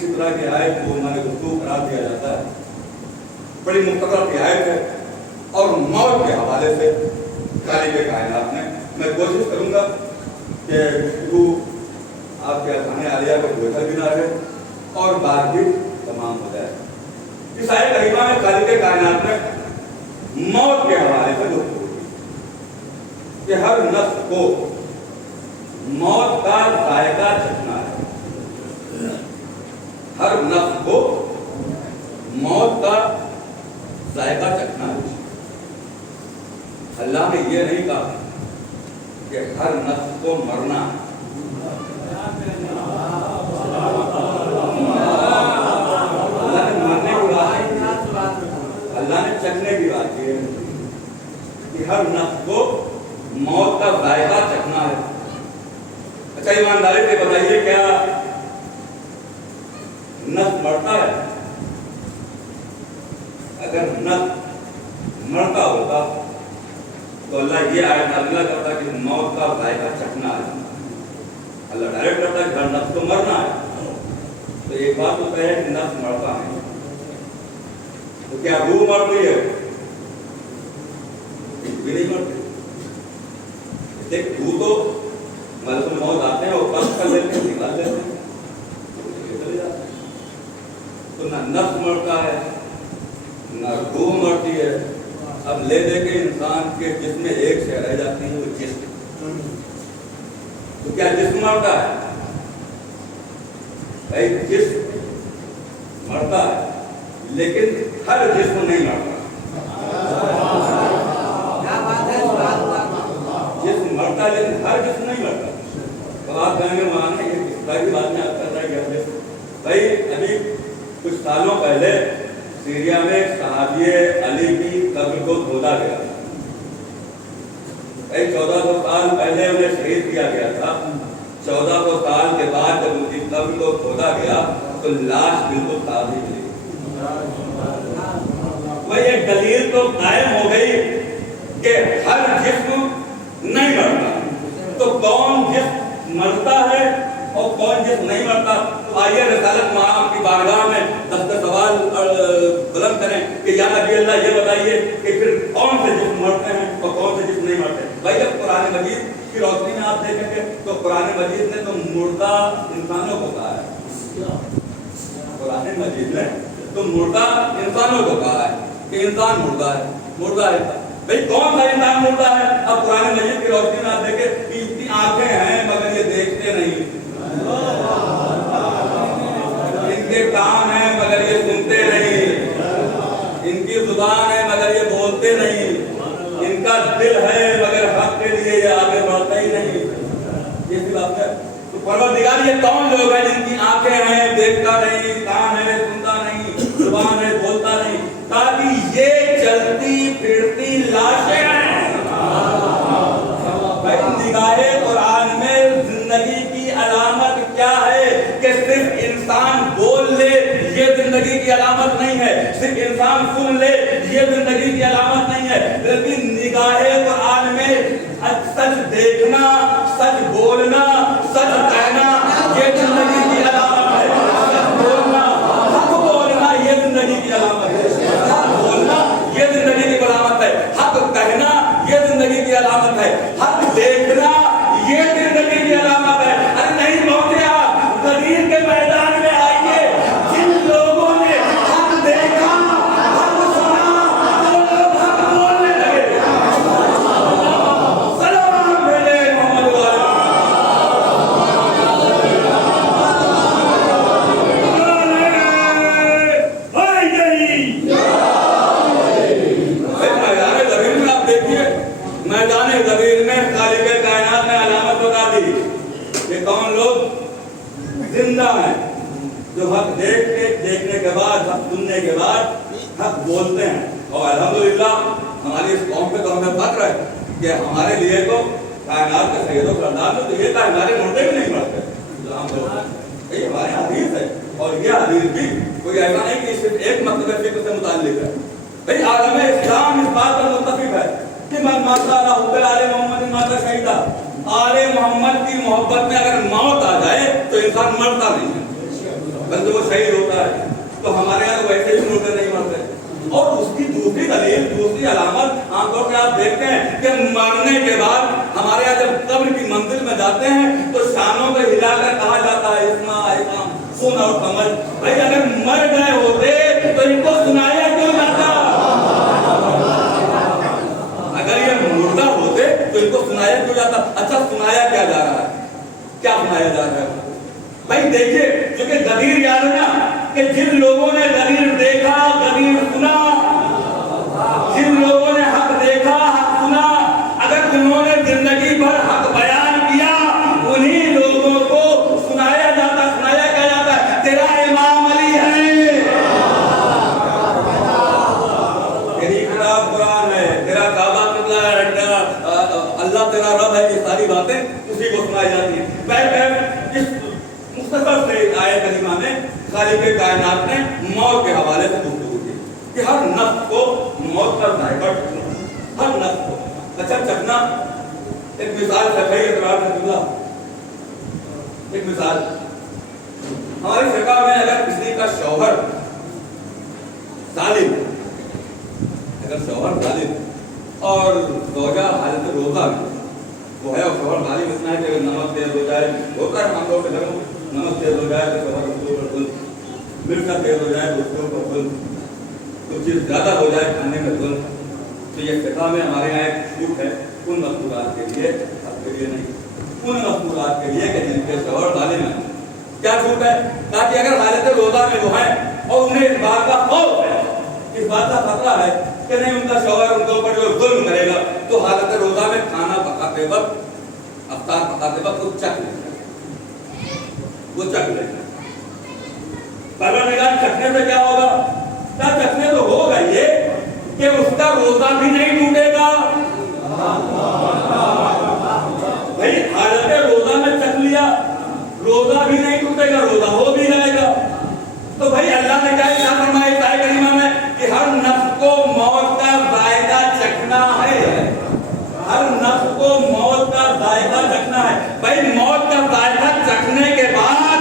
इसी तरह की आयत को मैंने गुफ्तगू करार दिया जाता है, बड़ी मुख्तसर की आयत है और मौत के हवाले से खालिक़ कायनात में मैं कोशिश करूँगा कि गुफ्तगू आपके अज़ान आलिया को बोझा भी ना रहे और बात भी तमाम हो जाए। इस आयत करीमा में खालिक़ कायनात में मौत के हवाले से गुफ्तगू कि हर नफ्स को मौत का जायका चखना है, हर नफ्स को मौत का जायका चखना है। अल्लाह ने ये नहीं कहा कि हर नफ्स को मरना है, अल्लाह ने मरने की बात, अल्लाह ने चखने की बात की है कि हर नफ्स को मौत का जायका चखना है। अच्छा ईमानदारी से बताइए, क्या नफ्स मरता है? अगर नफ्स मरता होता तो अल्लाह ये आयत नाज़िल करता कि मौत का जायका चखना है। अल्लाह डायरेक्ट करता कि हर नफ्स को मरना है। तो एक बात तो है कि नफ्स मरता है, तो क्या रूह मरती है? भी नहीं मरती। देख रूह तो मलकुल मौत आते हैं और बंद कर लेते हैं, निकाल लेते हैं, चले जाते हैं। तो ना नफ्स मरता है ना रूह मरती है। अब ले दे के इंसान के जिस्म में एक शय रह जाती है, वो जिस्म। तो क्या जिस्म मरता है? भाई जिस्म मरता है लेकिन हर जिस्म नहीं मरता। जिस्म मरता है लेकिन हर जिस्म नहीं मरता। तो आप कहेंगे माने ये किस तरह की बात में आप कर रहे हैं? भाई अभी कुछ सालों पहले सीरिया में सहाबी अली की कब्र को खोदा गया। भाई 1400 साल पहले उन्हें शहीद किया गया था। 1400 साल के बाद जब उनकी कब्र को खोदा गया तो लाश बिल्कुल ताज़ी मिली। वही एक दलील तो कायम हो गई कि हर जिस्म नहीं मरता। तो कौन जिस्म मरता है और कौन जिस्म नहीं मरता? तो आइए रिसालत मां की बारगाह में 10 सवाल बुलंद करें कि या नबी अल्लाह ये बताइए कि फिर कौन से जिस्म मरते हैं और कौन से जिस्म नहीं मरते। भाई जब कुरान मजीद की रोशनी में आप देखेंगे तो कुरान मजीद ने तो मुर्दा इंसानों को कहा है। कुरान मजीद ने तो मुर्दा इंसानों को कहा है कि इंसान मुर्दा है, मुर्दा है। भाई कौन सा इंसान मुर्दा है? अब कुरान मजीद की रोशनी में आप देखें कि इसकी आंखें हैं मगर ये देखते नहीं, इनके कान हैं मगर ये सुनते नहीं, इनकी जुबान है मगर ये बोलते नहीं, इनका दिल है मगर हक के लिए ये आगे बढ़ता ही नहीं। ये सी बात है। तो परवरदिगार ये कौन लोग हैं जिनकी आंखें हैं, देखता नहीं, कान है, सुनता नहीं, जुबान है, बोलता नहीं, ताकि ये चलती फिरती लाशें हैं। भाई निगाहे कुरान में जिंदगी की अलामत क्या है कि सिर्फ इंसान बोल ले ये जिंदगी की अलामत नहीं है, सिर्फ इंसान सुन ले ये जिंदगी की अलामत नहीं है, बल्कि निगाहे कुरान में सच देखना, सच बोलना, सच कहना ये जिंदगी की अलामत है। सच बोलना, हक बोलना ये जिंदगी की अलामत है। हक बोलना ये जिंदगी की अलामत है। हक कहना ये जिंदगी की अलामत है। हक देखना ये जिंदगी की अलामत है। अरे नहीं पहुंचे आप गदीर के मैदान में आइए, जिन लोगों ने हक देखा, हक सुना, वो लोग हक बोलने लगे। सलाम भेजे मोहम्मद वाले। मैदान ज़मीन में खालिक़ कायनात ने अलामत बता दी कि कौन लोग जिंदा हैं जो हक देखने के बाद, हक सुनने के बाद हक बोलते हैं। और अल्हम्दुलिल्लाह हमारी इस कौम पे तो हमें फख्र है कि हमारे लिए तो कायनात के सैयदो सरदार ने तो ये कहा हमारे मुर्दे भी नहीं मरते। ये हमारे हदीस है और ये हदीस भी कोई ऐसा नहीं कि सिर्फ एक मतलब फिक्र से मुताल्लिक है। भाई आलम इस्लाम इस बात पर मुत्तफिक है कि मन माता हुब्बे आले मोहम्मद माता शहीदा, आले मोहम्मद की मोहब्बत में अगर मौत आ जाए तो इंसान मरता नहीं है, बल्कि वो दूसरी दलील, दूसरी अलामत आमतौर पर आप देखते हैं कि मरने के बाद हमारे यहाँ जब कब्र की मंजिल में जाते हैं तो शानों को हिलाकर कहा जाता है इस्मा इस्मा सुन और समझ। भाई अगर मर गए होते तो इनको सुनाया क्यों जाता? अगर ये मुर्दा होते तो इनको सुनाया क्यों जाता? अच्छा सुनाया क्या जा रहा है? क्या सुनाया जा रहा है? भाई देखिए, क्योंकि गदीर याद है ना कि जिन लोगों ने गदीर देखा, गदीर सुना, जिन लोगों ने हक देखा, हक सुना, अगर उन्होंने जिंदगी भर हक बयान किया, उन्हीं लोगों को सुनाया जाता। सुनाया क्या जाता है? तेरा इमाम अली है, तेरी किताब कुरान है, तेरा काबा किबला है, अल्लाह तेरा रब है, ये सारी बातें उसी को सुनाई जाती है। इस मुख्तसर से आयत करीमा में खालिक कायनात ने मौत के हवाले से गुफ्तगू की कि हर नफ्स को मौत का जायका चखना, हर नफ्स को। अच्छा चखना, एक मिसाल रखिए, एक मिसाल हमारे फिक़ा में अगर किसी का शौहर जालिम, अगर शौहर जालिम और ज़ौजा हालत रोज़ा में वो है और शौहर जालिम इतना है कि नमक तेज हो जाए, होता है हम लोग के घर में, नमक तेज हो जाए तो शौहर उसके ऊपर धुल, मिर्चा तेज हो जाए तो उसके ऊपर धुल, कुछ चीज़ ज़्यादा हो जाए खाने में धुल। तो ये फिक़ा में हमारे यहाँ एक छूट है उन मज़कूरात के लिए, सबके लिए नहीं, उन मज़कूरात के लिए कि जिनके शौहर जालिम है। क्या छूट है? ताकि अगर हालत रोज़ा में वो है और उन्हें इस बात का खौफ है, इस बात का खतरा है कि नहीं उनका शौहर उनके ऊपर जो जुल्म करेगा, तो हालत रोज़ा में खाना पकाते वक्त, अफ्तार पकाते वक्त वो चख लेगा, वो चख लेगा। परवरदिगार चखने से क्या होगा? क्या चखने तो होगा ये कि उसका रोज़ा भी नहीं टूटेगा। भाई हालत रोज़ा में चख लिया, रोज़ा भी नहीं टूटेगा, रोज़ा हो भी जाएगा। तो भाई अल्लाह ने क्या फरमाया इस आयत करीमा में कि हर नफ्स को मौत का जायका चखना है, हर नफ्स को मौत का जायका चखना है। भाई मौत का जायका चखने के बाद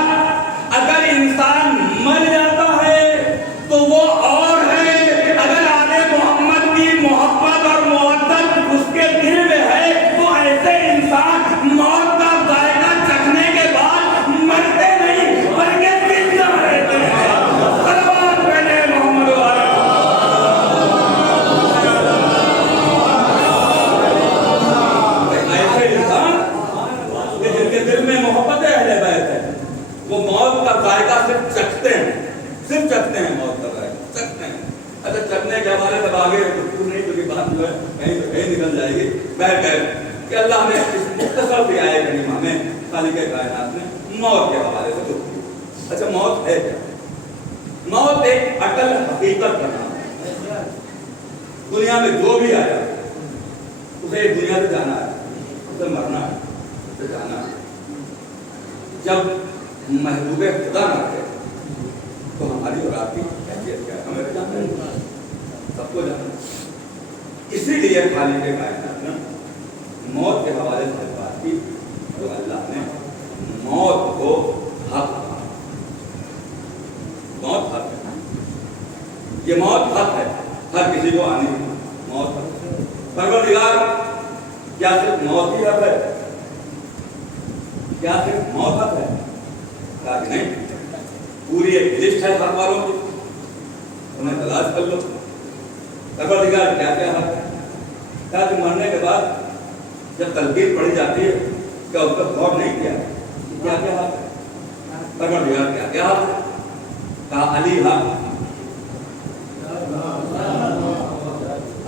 अगर इंसान मर जाता है तो वो और है, अगर आले मोहम्मद की मोहब्बत और मोहब्बत उसके दिल में है तो ऐसे इंसान मौत का जायका चखने के बाद मरते नहीं बल्कि जिंदा रहते हैं। सल्लल्लाहु अलैहि मोहम्मद ऐसे इंसान जिनके दिल में मोहब्बत है, अहले बैत है, वो मौत का जायका सिर्फ चखते हैं, सिर्फ चखते हैं, मौत का जायका चखते हैं। अच्छा चखने के हवाले से आगे कुछ नहीं, क्योंकि बात जो है कहीं तो कहीं निकल जाएगी। बहरकैफ कि अल्लाह ने इस मुख्तसर सी आयत करीमा में खालिक कायनात ने मौत के हवाले से कुछ किया। अच्छा मौत है क्या? मौत एक अटल हकीकत का नाम है। दुनिया में जो भी आया उसे दुनिया से जाना है, उसे मरना है, उसे जाना है। जब महबूब खुदा ना थे तो हमारी और आपकी हैसियत क्या है? हमें तो जानना है, सबको जानना है। इसीलिए खालिक कायनात ने मौत के हवाले से बात की तो अल्लाह ने मौत को हक कहा। मौत हक है, ये मौत हक है, हर किसी को आनी है मौत हक। परवरदिगार क्या सिर्फ मौत ही हक है? क्या सिर्फ मौत हक है? नहीं, पूरी एक लिस्ट है हक वालों की, उन्हें तलाश कर लो। परवरदिगार क्या क्या हक है? क्या मरने के बाद जब तलकीन पढ़ी जाती है क्या उसका गौर नहीं किया क्या क्या हक है? परवरदिगार क्या क्या हक है? कहा अली हक,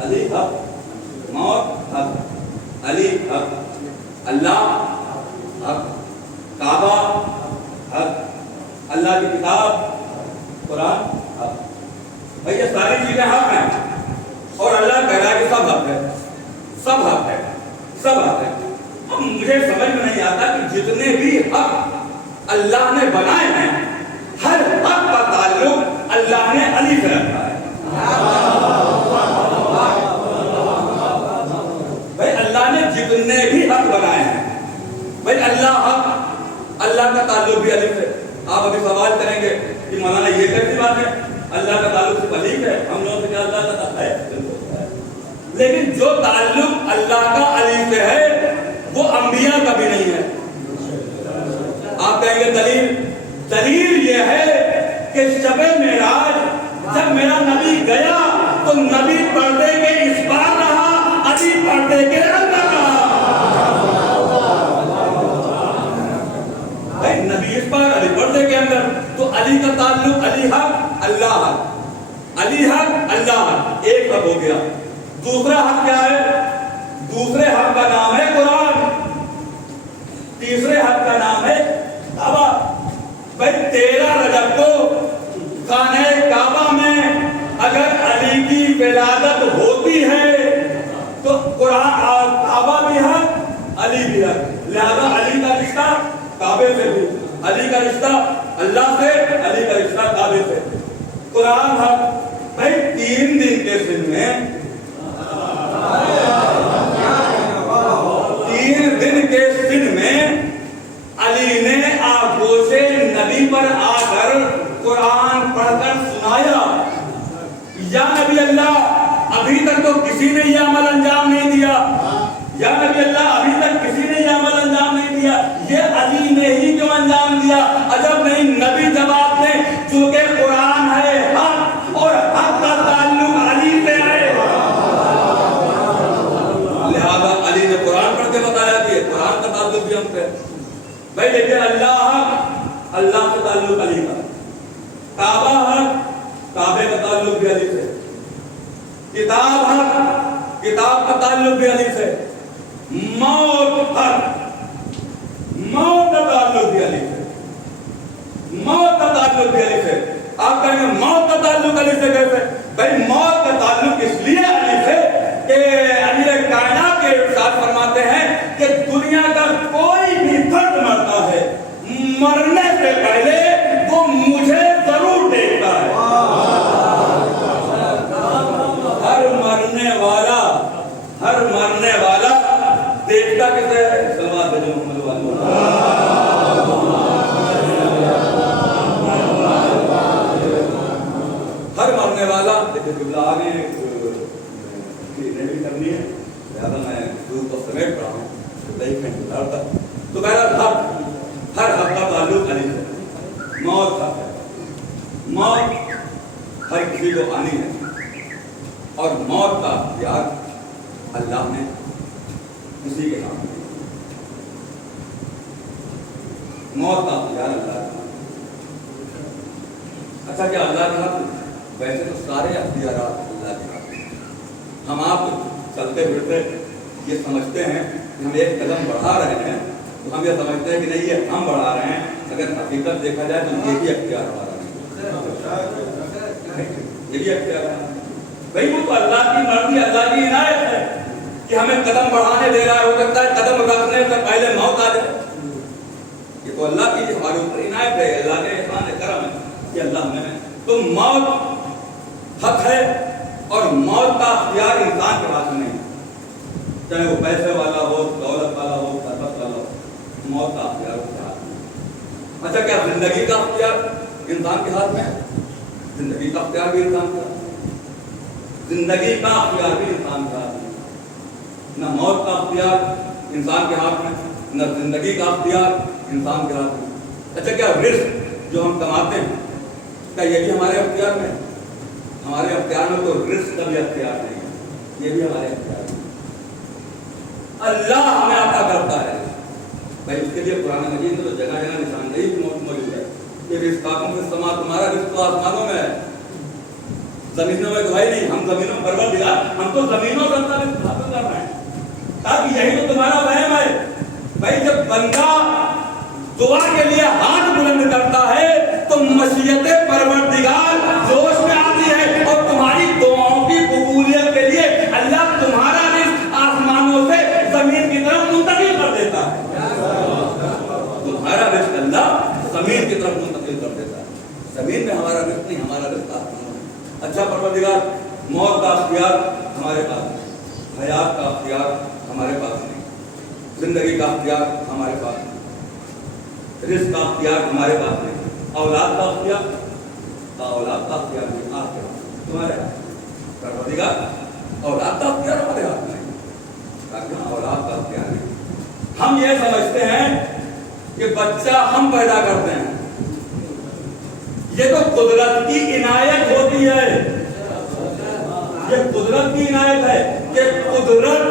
अली हक, मौत हक, अली हक, अल्लाह हक, काबा हक, अल्लाह की किताब कुरान हक। भाई ये सारी चीजें हक हैं और अल्लाह कह रहा है कि सब हक है, सब हक है, सब हक है। अब मुझे समझ में नहीं आता कि जितने भी हक अल्लाह ने बनाए हैं, हर हक का ताल्लुक अल्लाह ने अली से रखा है। भाई अल्लाह ने जितने भी हक बनाए हैं, भाई अल्लाह हक, अल्लाह का ताल्लुक भी अली से। आप अभी सवाल करेंगे कि मौलाना ये कैसी बात है? اللہ کا تعلق صرف علی ہے، ہم لوگوں سے کیا اللہ کا تعلق ہے؟ لیکن جو تعلق اللہ کا علی سے ہے وہ انبیاء کا بھی نہیں ہے۔ آپ کہیں گے دلیل یہ ہے کہ شب معراج جب میرا نبی گیا تو نبی پردے کے اس پار رہا، علی پردے کے اندر رہا۔ بھائی نبی اس پار، علی پردے کے اندر، تو علی کا تعلق علی حق اللہ حق، علی حق اللہ حق، ایک حق ہو گیا۔ دوسرا حق کیا ہے؟ دوسرے حق کا نام ہے قرآن، تیسرے حق کا نام ہے کعبہ۔ بھائی 13 رجب کو خانہ کعبہ میں اگر علی کی ولادت ہوتی ہے تو قرآن کعبہ بھی حق، علی بھی حق، لہذا علی کا رشتہ کعبے سے بھی، علی کا رشتہ اللہ سے، علی کا رشتہ کعبے سے۔ قرآن حق۔ بھائی 3 دن کے سن میں، 3 دن کے سن میں علی نے آگوش نبی پر آ کر قرآن پڑھ کر سنایا، یا نبی اللہ ابھی تک تو کسی نے یہ عمل انجام نہیں دیا، یا نبی اللہ ابھی تک کسی نے یہ عمل انجام نہیں دیا، یہ علی نے ہی کیوں انجام دیا؟ عجب نہیں، نبی جواب دیں چونکہ قرآن ہے حق اور حق کا تعلق علی سے ہے، لہذا علی نے قرآن پڑھ کے بتایا کہ قرآن کا تعلق بھی ہم سے۔ بھائی دیکھیں اللہ حق، اللہ کا تعلق علی کا، کعبہ حق، کعبے کا تعلق بھی علی سے، کتاب حق، کتاب کا تعلق بھی علی سے، موت حق، موت کا تعلق بھی علی سے، موت کا تعلق بھی علی سے۔ آپ کہیں گے موت کا تعلق علی سے کیسے؟ بھائی موت کا تعلق اس لیے علی سے کہ امیر کائنات کے ارشاد فرماتے ہیں کہ دنیا کا کوئی بھی فرد مرتا ہے، مرنے سے پہلے وہ مجھے ضرور دیکھتا ہے۔ ہر مرنے والا دیکھتا کسے ہے؟ صلوات بھیجو محمد والے۔ ہر مرنے والا دیکھیں قبلہ آگے بھی کرنی ہے، لہذا میں دور کو سمیٹ رہا ہوں تو بہرحال ہر حق کا تعلق علی سے۔ موت کا ہے، موت ہر کسی کو آنی ہے اور موت کا اختیار اللہ نے کسی کے ہاتھ میں، موت کا اختیار اللہ کا۔ اچھا کیا اللہ کے ہاتھ؟ ویسے تو سارے اختیارات اللہ کے ہاتھ میں۔ ہم آپ چلتے پھرتے یہ سمجھتے ہیں کہ ہم ایک قدم بڑھا رہے ہیں تو ہم یہ سمجھتے ہیں کہ نہیں یہ ہم بڑھا رہے ہیں، اگر حقیقت دیکھا جائے تو یہ بھی اختیار ہمارا نہیں، یہ بھی اختیار ہے۔ بھائی وہ تو اللہ کی مرضی، اللہ کی عنایت ہے کہ ہمیں قدم بڑھانے دے رہا ہے، ہو سکتا ہے قدم رکھنے سے پہلے موت آ جائے، یہ تو اللہ کی ہمارے اوپر عنایت ہے، اللہ کے احسان ہے، کرم ہے کہ اللہ ہمیں۔ تو موت حق ہے اور موت کا اختیار انسان کے ہاتھ میں نہیں، چاہے وہ پیسے والا ہو، دولت والا ہو، طاقت والا ہو، موت کا اختیار اس کے ہاتھ میں۔ اچھا کیا زندگی کا اختیار انسان کے ہاتھ میں ہے؟ زندگی کا اختیار بھی انسان کے ہاتھ میں، زندگی کا اختیار بھی انسان کے ہاتھ میں، نہ موت کا اختیار انسان کے ہاتھ میں، نہ زندگی کا اختیار انسان کے ہاتھ میں۔ اچھا کیا رزق جو ہم کماتے ہیں کیا یہ بھی ہمارے اختیار میں؟ ہمارے اختیار میں تو رزق کا بھی اختیار نہیں ہے، یہ بھی ہمارے اختیار میں، اللہ ہمیں عطا کرتا ہے۔ بھائی اس کے لیے قرآن مجید میں تو جگہ جگہ نشاندہی موجود ہے کہ رزقکم فی السماء، تمہارا رزق تو آسمانوں میں ہے، زمینوں میں تو ہے نہیں، ہم زمینوں پر پروردگار، ہم تو زمینوں سے اپنا رزق حاصل کر رہے ہیں، تاکہ یہی تو تمہارا وہم ہے۔ بھائی جب بندہ دعا کے لیے ہاتھ بلند کرتا ہے تو مشیت پروردگار جوش میں آتی ہے اور تمہاری دعاؤں کی قبولیت کے لیے اللہ تمہارا رزق آسمانوں سے زمین کی طرف منتقل کر دیتا ہے، تمہارا رزق اللہ زمین کی طرف منتقل کر دیتا ہے، زمین میں ہمارا رزق نہیں، ہمارا رزق آسمانوں میں۔ اچھا پروردگار موت کا اختیار ہمارے پاس نہیں، حیات کا اختیار ہمارے پاس نہیں، زندگی کا اختیار ہمارے پاس نہیں، رزق کا اختیار ہمارے پاس نہیں، اولاد کا اختیار औलाद का अख्तियार नहीं आपके हाथ में, तुम्हारे हाथ में। परवरदिगार औलाद का अख्तियार हमारे हाथ में नहीं, औलाद का अख्तियार नहीं। हम ये समझते हैं कि बच्चा हम पैदा करते हैं, ये तो कुदरत की इनायत होती है, ये कुदरत की इनायत है कि कुदरत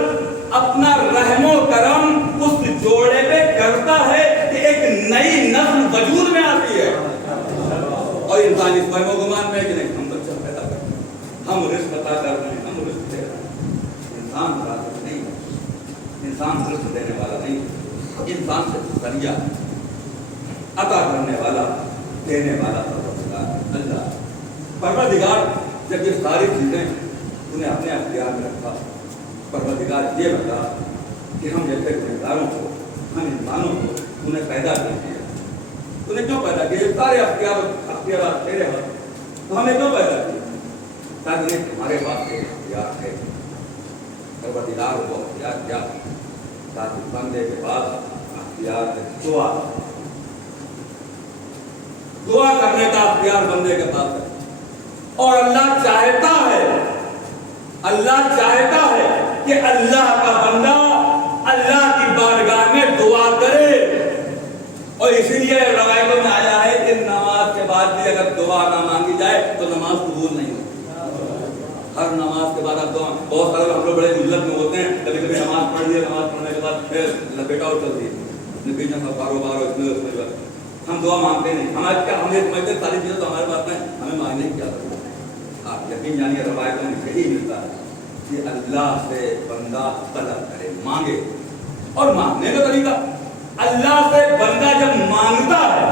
अपना रहमो करम उस जोड़े पे करता है कि एक नई नस्ल वजूद में आती है। और इंसान इस वहमो गुमान में कि नहीं हम बच्चा पैदा करते हैं, हम रिस्क अता कर रहे हैं, हम रिस्क दे रहे हैं। इंसान राज़िक नहीं है, इंसान रिस्क देने वाला नहीं, इंसान से जरिया अता करने वाला, देने वाला अल्लाह। परवरदिगार जब ये सारी चीजें उन्हें अपने अख्तियार में रखा, परवरदिगार ये बता कि हम जैसे गुनहगारों को, हम इंसानों को उन्हें पैदा कर दिया। तूने क्यों पैदा किया? सारे अख्तियार तेरे हाथ, तो हमें क्यों पैदा किया? ताकि हमारे पास एक अख्तियार है। परवरदिगार को अख्तियार किया ताकि बंदे के पास अख्तियार दुआ करने का अख्तियार बंदे के पास है। और अल्लाह चाहता है कि अल्लाह का बंदा अल्लाह की बारगाह में दुआ करे। और इसीलिए रवायतों में आया है कि नमाज के बाद भी अगर दुआ ना मांगी जाए तो नमाज कबूल नहीं होती। हर नमाज के बाद आप दुआ, बहुत सारे हम लोग बड़े उलझन में होते हैं, कभी कभी नमाज पढ़ लिया, नमाज पढ़ने के बाद लपेटा और चल दिए बारो इसमें हम दुआ मांगते नहीं। हमारे क्या हम ये समझते सारी चीजें तो हमारे पास में हमें मांगने की क्या जरूरत है। आप यकीन जानिए रवायतों में यही मिलता है कि अल्लाह से बंदा तलब करे, मांगे। और मांगने का तरीका, अल्लाह से बंदा जब मांगता है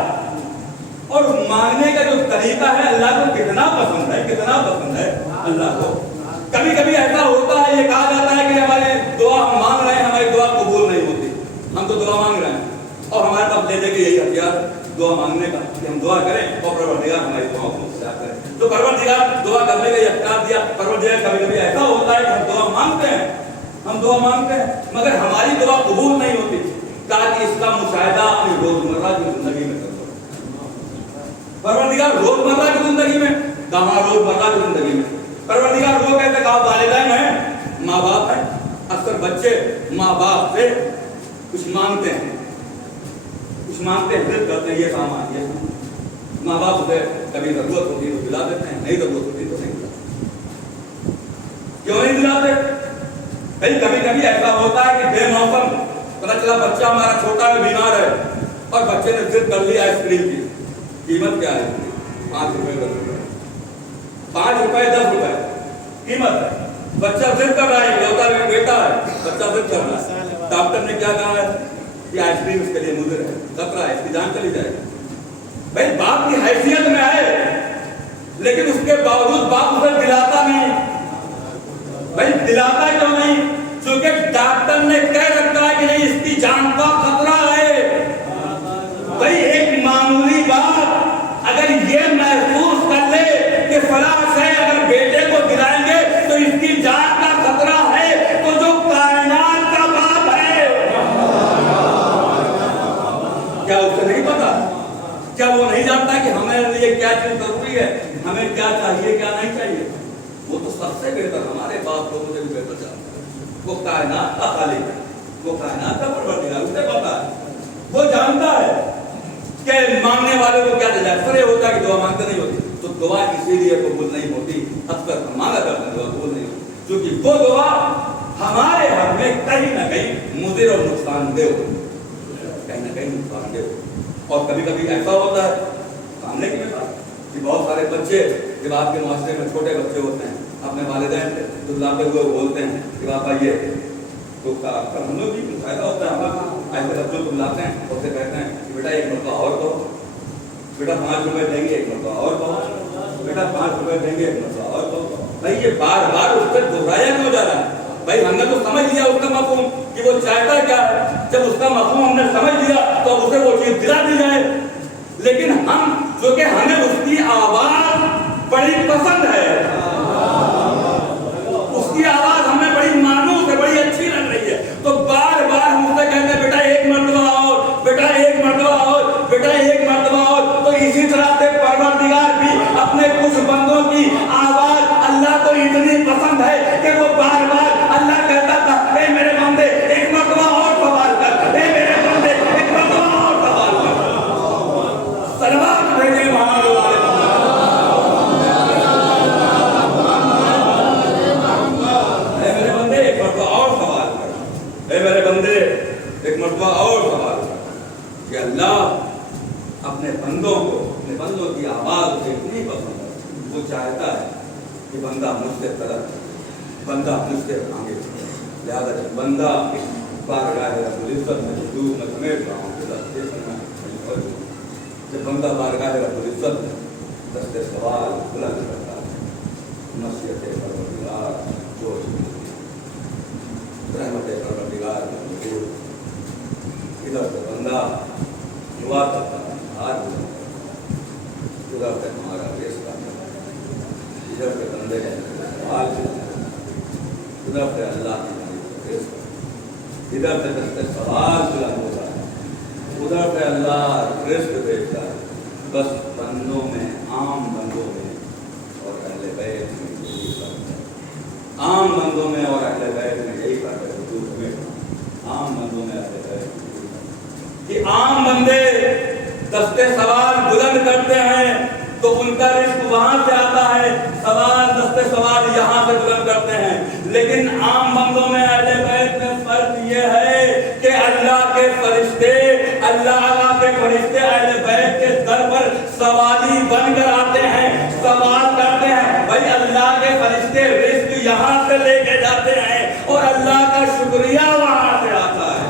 और मांगने का जो तरीका है अल्लाह को कितना पसंद है अल्लाह को। कभी कभी ऐसा होता है, ये कहा जाता है कि हमारी दुआ हम मांग रहे हैं, हमारी दुआ कबूल नहीं होती। हम तो दुआ मांग रहे हैं और हमारे पास ले लेके यही हथियार दुआ मांगने का कि हम दुआ करें और परवरदिगार हमारी दुआओं को पूरा करे। तो परवरदिगार दुआ करने का इख्तियार दिया। परवरदिगार कभी कभी ऐसा होता है कि हम दुआ मांगते हैं मगर हमारी दुआ कबूल नहीं होती, ताकि इसका मुशाहिदा अपनी रोजमर्रा की जिंदगी में करो। परवरदिगार रोजमर्रा की जिंदगी में, कहाँ रोजमर्रा की जिंदगी में परवरदिगार वो कहते कहा वालिदैन हैं, माँ बाप हैं। अक्सर बच्चे माँ बाप से कुछ मांगते हैं, जिद करते हैं, ये सामान ये सामान। माँ बाप से कभी जरूरत होती है तो दिला देते हैं, नहीं जरूरत होती तो नहीं दिलाते। क्यों नहीं दिलाते? भाई कभी कभी ऐसा होता है कि बेमौसम पता चला बच्चा हमारा छोटा है, बीमार है और बच्चे ने जिद कर ली आइसक्रीम की। कीमत क्या है? 5 रुपए 10 रुपए, 5 रुपए 10 रुपए कीमत है। बच्चा जिद कर रहा है, बेटा है, बच्चा जिद कर रहा है। डॉक्टर ने क्या कहा है कि आइसक्रीम इसके लिए मुज़र है, खतरा है, इसकी जान चली जाएगी। भाई बाप की हैसियत में है, लेकिन उसके बावजूद बाप उसे दिलाता नहीं। भाई दिलाता क्यों नहीं? क्योंकि डॉक्टर ने कह रखा है कि नहीं इसकी जान का खतरा है। भाई एक मामूली बात अगर ये महसूस कर ले कि फलां से अगर बेटे को दिलाएंगे तो इसकी जान का खतरा है, तो जो कायनात का बाप है क्या उसे नहीं पता? क्या वो नहीं जानता कि हमारे लिए क्या चीज जरूरी है, हमें क्या चाहिए क्या नहीं चाहिए? वो तो सबसे बेहतर, हमारे बाप लोगों से भी बेहतर जानता है। वो कायनात का खालिक है, वो कायनात का परवरदिगार, उसे पता है, वो जानता है कि मांगने वाले को क्या दिया। अक्सर ये होता है कि दुआ मांगते नहीं होती, तो दुआ इसीलिए कबूल नहीं होती। अक्सर हम मांगा करते हैं, दुआ कबूल नहीं होती, क्योंकि वो दुआ हमारे हक में कहीं ना कहीं मुज़िर और नुकसानदेह हो, कहीं ना कहीं नुकसानदेह। और कभी कभी ऐसा होता है सामने की बात कि बहुत सारे बच्चे जब आपके मुआशरे में छोटे बच्चे होते हैं, अपने वालिदैन से दुलाते हुए बोलते हैं कि पापा ये, तो अक्सर हम लोग भी फायदा होता है, हम ऐसे बच्चों को बुलाते हैं, उससे कहते हैं कि बेटा एक मरतबा और दो, बेटा 5 रुपए देंगे एक मरतबा और दो, बेटा 5 रुपए देंगे एक मरतबा और दो। भाई ये बार बार उससे दोहराया क्यों जा रहा है? भाई हमने तो समझ लिया उसका मफहूम कि वो चाहता क्या है। जब उसका मफहूम हमने समझ लिया तो उसे वो चीज दिला दी जाए। लेकिन हम जो कि हमें उसकी आवाज बड़ी पसंद है, उसकी आवाज हमें बड़ी मानूस है, बड़ी अच्छी लग रही है, तो बार बार हम उससे कहते हैं बेटा एक मरतबा और, बेटा एक मरतबा और, बेटा एक मरतबा और। तो इसी तरह से परवरदिगार भी अपने बंदों की आवाज अल्लाह को इतनी पसंद है कि वो बार बार अल्लाह कहता था, ए मेरे बंदे एक मरतबा और सवाल कर, ए मेरे बंदे एक मरतबा और सवाल कर। सलवात भेजे मोहम्मद वाले मेरे बंदे एक मरतबा और सवाल कर, ए मेरे बंदे एक मरतबा और सवाल कर। कि अल्लाह अपने बंदों की आवाज से इतनी पसंद है, वो चाहता है कि बंदा मुझसे तरफ, बंदा मुझसे आगे। लिहाजा जब बंदा बारगाह रब्बुल इज्जत में हुजूर में समेट रहा हूँ, जब बंदा बारगाह रब्बुल इज्जत में दस्ते सवाल बुलंद करता है, नसीहत परवरदिगार जो रहमत परवरदिगार इधर से बंदा दुआ करता है, हाथ उधर से हमारा रेस करता है, इधर से बंदे सवाल उधर से अल्लाह की रेस करता है, इधर से दस्ते सवाल बुलंद होता है, उधर से अल्लाह रिस्क देता है। बस बंदों में, आम बंदों में और अहले बैत में यही फर्क है। आम बंदों में और अहले बैत में यही फर्क है। आम बंदों में अहले बैत कि आम बंदे दस्ते सवाल बुलंद करते हैं तो उनका रिस्क वहां से आता है, सवाल दस्ते सवाल यहाँ से बुलंद करते हैं। लेकिन आम बंदों में अहले बैत में फर्क ये है कि अल्लाह के फरिश्ते, अल्लाह के फरिश्ते अहले बैत के दर पर सवाली बनकर आते हैं, सवाल करते हैं। भाई अल्लाह के फरिश्ते रिस्क यहाँ से लेके जाते हैं और अल्लाह का शुक्रिया वहां से आता है,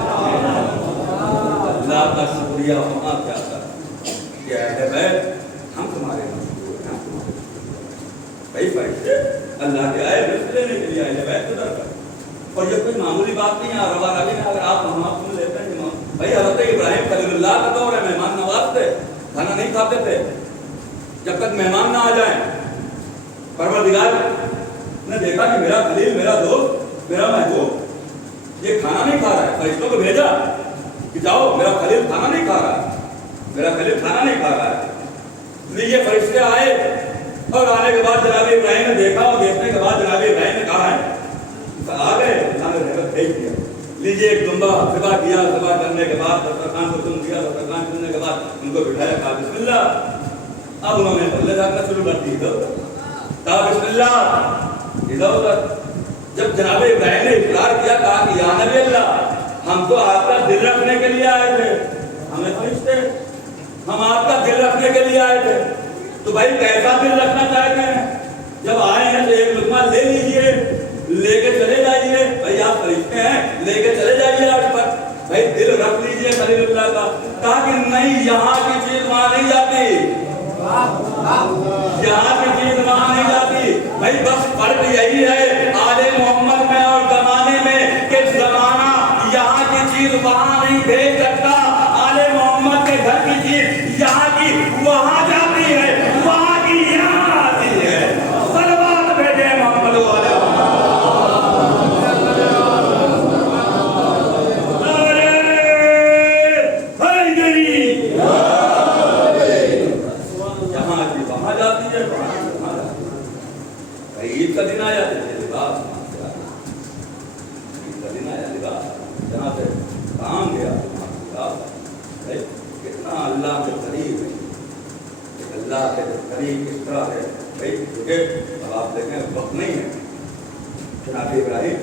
अल्लाह का शुक्रिया वहां से आता है। कि अहले बैत हम तुम्हारे मशहूर हैं, हम तुम्हारे भाई फरिश्ते अल्लाह के आए रिस्क लेने के लिए अहले बैत उधर कर। और ये कोई मामूली बात नहीं है। रवा रवि में अगर आप हम सुन लेते हैं भाई हज़रत इब्राहिम खलीलुल्लाह का दौर है, मेहमान नवाज थे, खाना नहीं खाते थे जब तक मेहमान ना आ जाए। परवरदिगार ने देखा कि मेरा खलील, मेरा दोस्त, मेरा महबूब ये खाना नहीं खा रहा है, फरिश्तों को भेजा कि जाओ मेरा खलील खाना नहीं खा रहा है, मेरा खलील खाना नहीं खा रहा है। ये फरिश्ते आए और आने के बाद जनाब इब्राहिम ने देखा और देखने के बाद जनाब इब्राहिम ने कहा है आ गए, भेज दिया, लीजिए एक दुम्बा ज़िबा किया, ज़िबा करने के बाद दस्तरखान को तुम दिया, दस्तरखान करने के बाद उनको बिठाया, कहा बिस्मिल्लाह। अब उन्होंने पल्ले रखना शुरू कर दी, कहा बिस्मिल्लाह इधर उधर। जब जनाब इब्राहिम ने इकरार किया, कहा कि या नबी अल्लाह हम तो आपका दिल रखने के लिए आए थे, हमें फरिश्ते हम आपका दिल रखने के लिए आए थे। तो भाई कैसा दिल रखना चाहते हैं? जब आए हैं तो एक लुकमा ले लीजिए, लेके चले जाइए। भाई आप फरिश्ते हैं, लेके चले जाइए आज पर, भाई दिल रख लीजिए खलीलुल्लाह का। कहा कि नहीं, यहाँ की चीज वहां नहीं जाती, यहाँ की चीज वहां नहीं जाती। भाई बस फर्क यही है आले मोहम्मद में और जमाने में कि जमाना यहाँ की चीज वहां नहीं भेज सकता, आले मोहम्मद के घर की चीज यहाँ की वहां जाती है, वहां की यहाँ आती है। सलवात भेजे मोहम्मद वाले। ईद का दिन आया लिबास, ईद का दिन आया लिबास, जहाँ से काम गया कितना अल्लाह के करीब है, अल्लाह के करीब किस तरह है भाई। क्योंकि अब आप देखें वक्त नहीं है, जनाब इब्राहिम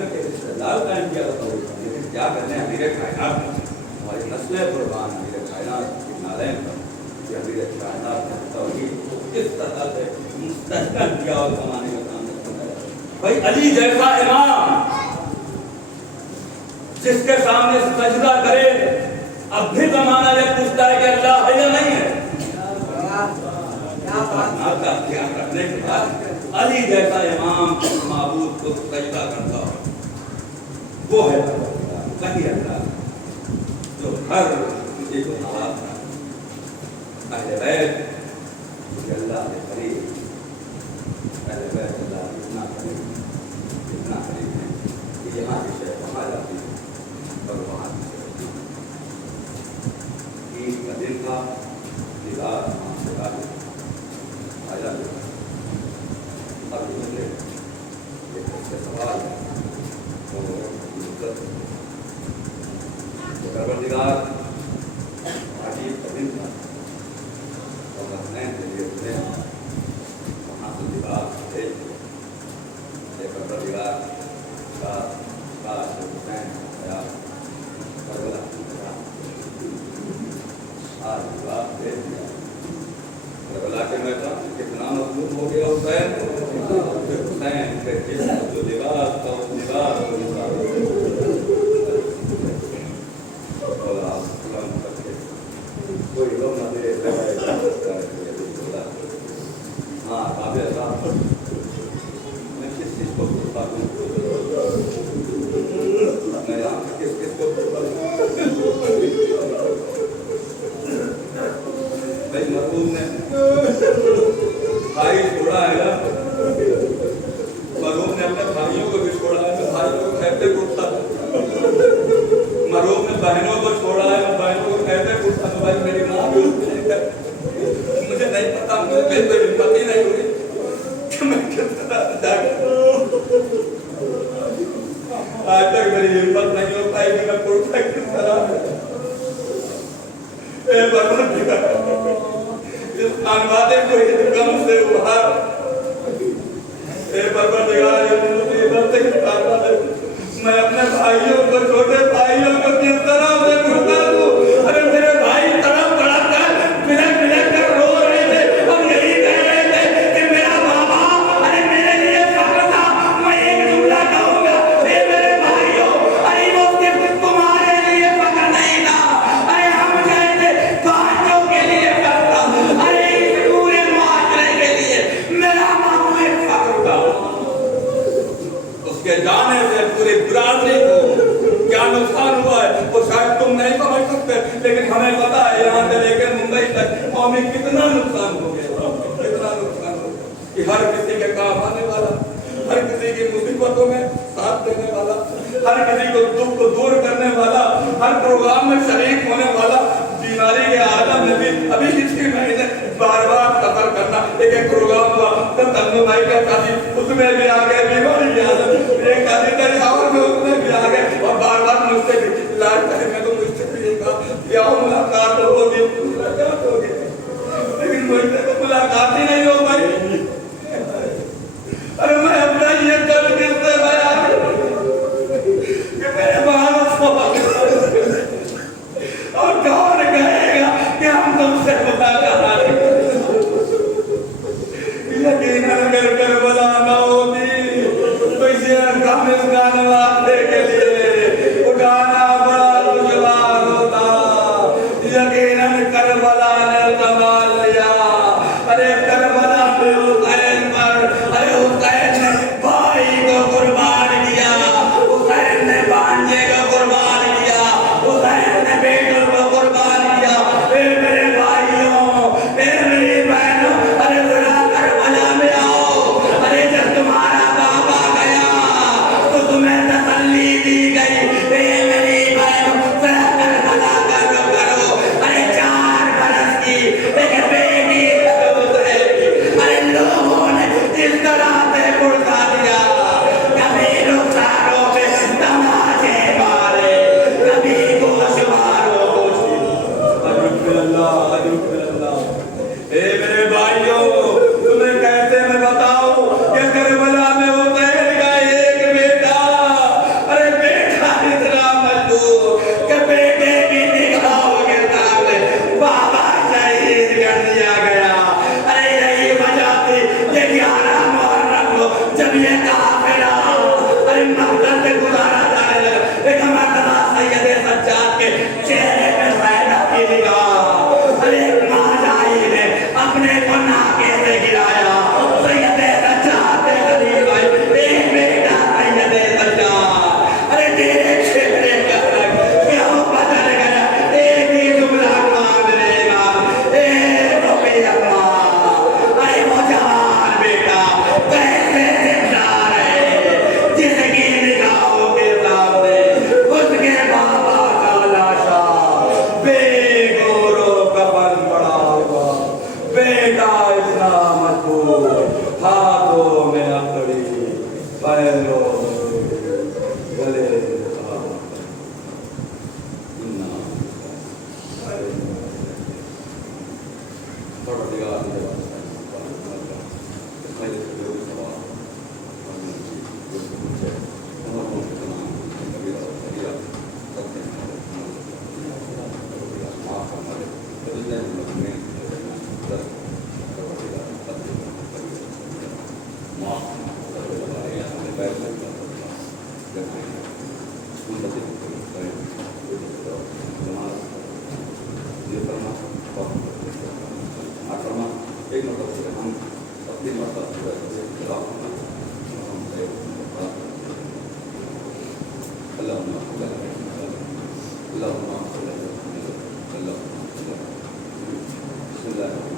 ने इस्तेलाल कायम किया था, लेकिन क्या करने अमीर कायनात हमारी नस्ल कुर्बान अमीर कायनात के नालैन पर अमीर कायनात ने तौहीद को किस तरह से मुस्तहकम किया और जमाने में काम करता है। भाई अली जैसा इमाम जिसके सामने सजदा करे, अब भी जमाना जब पूछता है कि अल्लाह है या नहीं है, आपका क्या करने के बाद अली जैसा इमाम माबूद को सजदा करता हो, वो है वही अल्लाह जो हर किसी को नवाज है। अहले बैत अल्लाह के करीब, अहले बैत अल्लाह इतना करीब है कि यहाँ की शय वहाँ जाती है और वहाँ की शय। ईद का दिन था, लिबास वहाँ से आया परवरदिगार आजीब कदीम था और हसनैन के लिए उसने वहाँ से लिबास भेज दिया। परवरदिगार का हुसैन आया करबला आज लिबास भेज दिया। करबला के मैदान कितना मजबूत हो गया हुसैन के जिस्म जो लिबास था उस लिबास को कोई लोग ना दे हाँ काबिल साहब मैं किस चीज को पूछता हूँ मैं यहाँ किस को पूछता हूँ भाई मरहूम ने भाई छोड़ा है ना मरहूम ने अपने भाइयों को भी छोड़ा है तो भाइयों को कहते पूछता मरहूम ने बहनों को छोड़ा है मैं बहनों को कहते पूछता तो भाई मेरी माँ भी मुझे नहीं पता मुझे कोई हिम्मत ही नहीं हुई कि मैं किस तरह आज तक मेरी हिम्मत नहीं हो पाई कि मैं पूछता किस तरह इस खानवादे को इस गम से उभार मैं अपने भाइयों को छोटे भाइयों को किस तरह से पूछता हूँ अरे मेरे भाई तड़प तड़प कर बिलक बिलक कर रो रहे थे और यही कह रहे थे कि मेरा बाबा अरे मेरे लिए फख्र था। मैं एक जुमला कहूँगा हे मेरे भाइयों अरे वो सिर्फ तुम्हारे लिए फख्र नहीं था अरे हम कहते बांटों के लिए फख्र था अरे इस पूरे मुआशरे के लिए मेरा मामू एक फख्र था। उसके जाने से पूरी बिरादरी को क्या नुकसान हुआ है वो शायद तुम नहीं समझ सकते लेकिन हमें पता है यहाँ से लेकर मुंबई तक कौमी कितना नुकसान हो गया कितना नुकसान हो गया कि हर किसी के काम आने वाला हर किसी की मुसीबतों में साथ देने वाला हर किसी को दुख को दूर करने वाला हर प्रोग्राम में शरीक होने वाला बीमारी के आलम में भी अभी इसी महीने बार बार सफर करना एक प्रोग्राम हुआ तो तन्नू भाई का काजी उसमें भी आ गए बीमारी के आलम एक काजी दरियावर में उसमें भी आ गए और बार बार मुझसे भी लाज करे मैं तो मुझसे भी कहा कि आओ मुलाकात होगी लेकिन मुझसे तो मुलाकात ही नहीं हो पाई। अरे मैं अपना ये कर किससे बयान कि मेरे महाराज और कौन कहेगा कि हम तुमसे मुलाकात यकीनन अगर करबला न होती तो इसे कामिल गाने वाले के लिए वो गाना बड़ा दुश्वार होता। यकीनन करबला ने कमाल लिया अरे करबला में हुसैन पर अरे हुसैन ने भाई को कुर्बान किया हुसैन ने भांजे को कुर्बान किया हुसैन ने बेटों को कुर्बान किया। मेरे भाइयों मेरी बहनों अरे जरा करबला में आओ अरे जब तुम्हारा बाबा गया तो तुम्हें तसल्ली दी गई मेरी बहनों जरा करबला करो अरे 4 बरस की एक बेटी अरे लोगों ने इस तरह से पुरसा दिया कभी रुखसारों पे तमाचे मारे कभी गोशवारों को ए मेरे भाइयों तुम्हें कैसे मैं बताऊं कि करबला में हुसैन का एक बेटा अरे बेटा इतना मजबूर कि बेटे की निगाहों के सामने बाबा शहीद कर दिया गया। अरे यही वजह थी कि 11 मुहर्रम को जब ये काफिला अरे मक्का से गुजारा जाने लगा एक मर्तबा सैयदे सज्जाद के चेहरे पे ज़ैनब की निगाह अरे माँ जाई ने अपने को नाके से गिराया सैयदे सज्जाद के करीब आई एक बेटा सैयदे सज्जाद अरे तेरे चेहरे का रंग क्यों बदल गया एक ही जुमला मांग लेगा ए रोकी अम्मा अरे वो जवान बेटा कैसे जिंदा रहे जिसकी निगाहों के सामने उसके बाबा का लाशा बेगोरो कफन पड़ा हुआ बेटा इतना मजबूर हाथों में लकड़ी पैरों में गले ایک مطلب سے ہم اپنی مطلب اللہ